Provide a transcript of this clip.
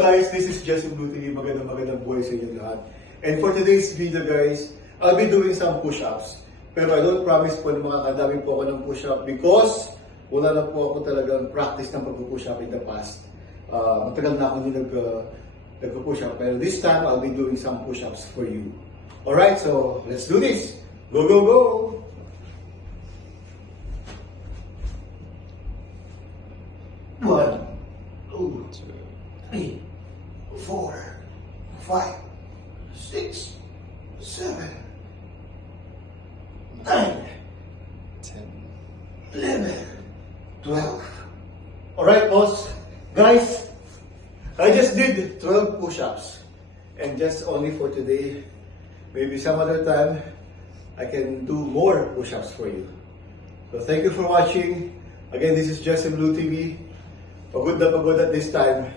guys, this is Jesse Blue TV. Magandang buhay sa inyo lahat. And for today's video guys, I'll be doing some push-ups. Pero I don't promise po na makakadami po ako ng push-up because wala na po ako talagang practice ng pag-push up in the past. Matagal na ako hindi nag-push up. Pero this time, I'll be doing some push-ups for you. Alright, so let's do this. Go, go, go! One, two, 3, 4, 5, 6, 7, 9, 10. 11, 12. Alright, boss. Guys, I just did 12 push-ups. And just only for today. Maybe some other time, I can do more push-ups for you. So thank you for watching. Again, this is Jesse Blue TV. Pagod na pagod at this time.